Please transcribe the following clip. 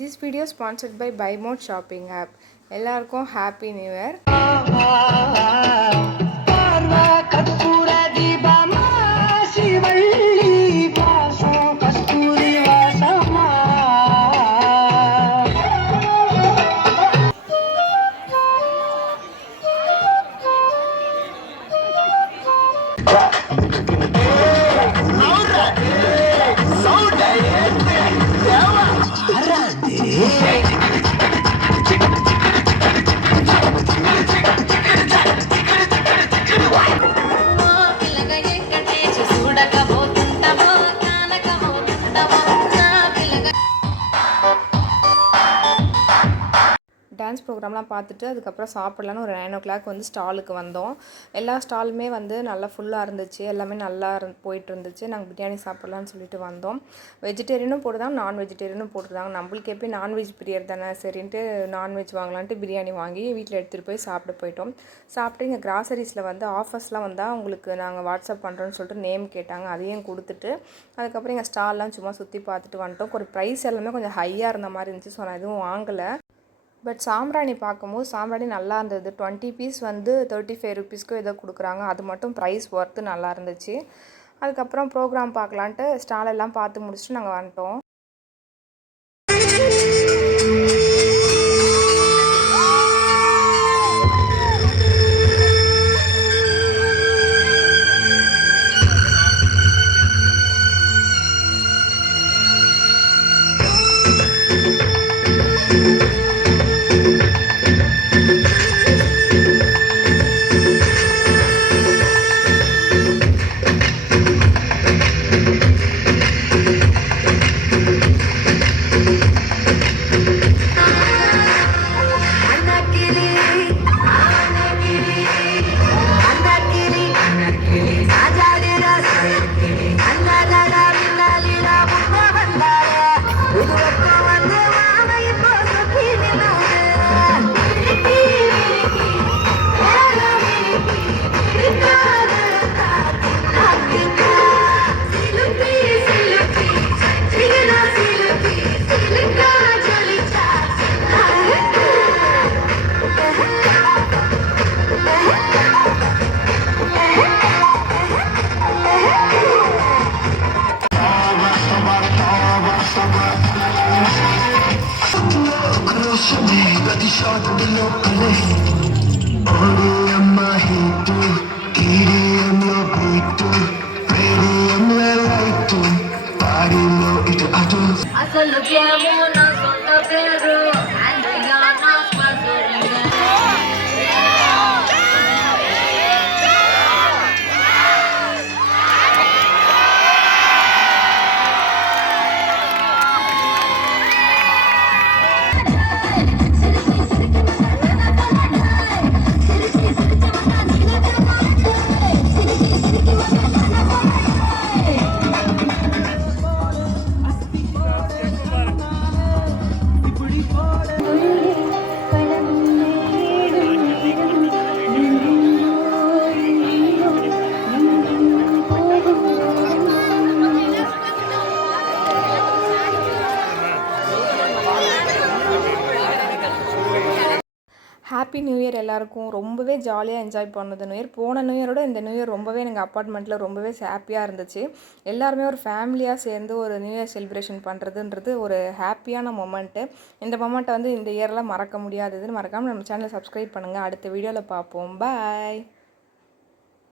This video is sponsored by Buy Mode shopping app. எல்லாருக்கும் happy new year. Dance ப்ரோக்ராம்லாம் பார்த்துட்டு அதுக்கப்புறம் சாப்பிட்லான்னு ஒரு 9 o'clock வந்து ஸ்டாலுக்கு வந்தோம். எல்லா ஸ்டாலுமே வந்து நல்லா ஃபுல்லாக இருந்துச்சு. எல்லாமே நல்லா போயிட்டு இருந்துச்சு. நாங்கள் பிரியாணி சாப்பிட்லான்னு சொல்லிட்டு வந்தோம். வெஜிடேரியனும் போட்டுதாங்க, நான் வெஜிடேரியனும் போட்டுருந்தாங்க. நம்மளுக்கு எப்படி நான்வெஜ் பிரியர் தானே, சரின்ட்டு நான்வெஜ் வாங்கலான்ட்டு பிரியாணி வாங்கி வீட்டில் எடுத்துகிட்டு போய் சாப்பிட போயிட்டோம். சாப்பிட்டு இங்கே கிராசரிஸில் வந்து ஆஃபர்ஸ்லாம் வந்தால் உங்களுக்கு நாங்கள் வாட்ஸ்அப் பண்ணுறோன்னு சொல்லிட்டு நேம் கேட்டாங்க. அதையும் கொடுத்துட்டு அதுக்கப்புறம் எங்கள் ஸ்டால்லாம் சும்மா சுற்றி பார்த்துட்டு வந்துட்டோம். ஒரு ப்ரைஸ் எல்லாமே கொஞ்சம் ஹையாக இருந்த மாதிரி இருந்துச்சு. ஸோ நான் எதுவும் வாங்கலை. பட் சாம்பிராணி பார்க்கும்போது சாம்பிராணி நல்லா இருந்தது. 20 பீஸ் வந்து 35 rupeesக்கு ஏதோ கொடுக்குறாங்க. அது மட்டும் ப்ரைஸ் ஒர்த்து நல்லா இருந்துச்சு. அதுக்கப்புறம் ப்ரோக்ராம் பார்க்கலான்ட்டு ஸ்டால் எல்லாம் பார்த்து முடிச்சுட்டு நாங்கள் வந்துட்டோம். అసలు కేమో సొంత పేరు ஹாப்பி நியூ இயர் எல்லாருக்கும். ரொம்பவே ஜாலியாக என்ஜாய் பண்ணது நியூ இயர். போன நியூ இயரோட இந்த நியூ இயர் ரொம்பவே எங்கள் அப்பார்ட்மெண்ட்டில் ரொம்பவே ஹாப்பியாக இருந்துச்சு. எல்லாருமே ஒரு ஃபேமிலியாக சேர்ந்து ஒரு நியூ இயர் செலிப்ரேஷன் பண்ணுறதுன்றது ஒரு ஹாப்பியான மொமெண்ட்டு. இந்த மொமெண்ட்டை வந்து இந்த இயரில் மறக்க முடியாததுன்னு மறக்காமல் நம்ம சேனலை சப்ஸ்கிரைப் பண்ணுங்கள். அடுத்த வீடியோவில் பார்ப்போம். பாய்.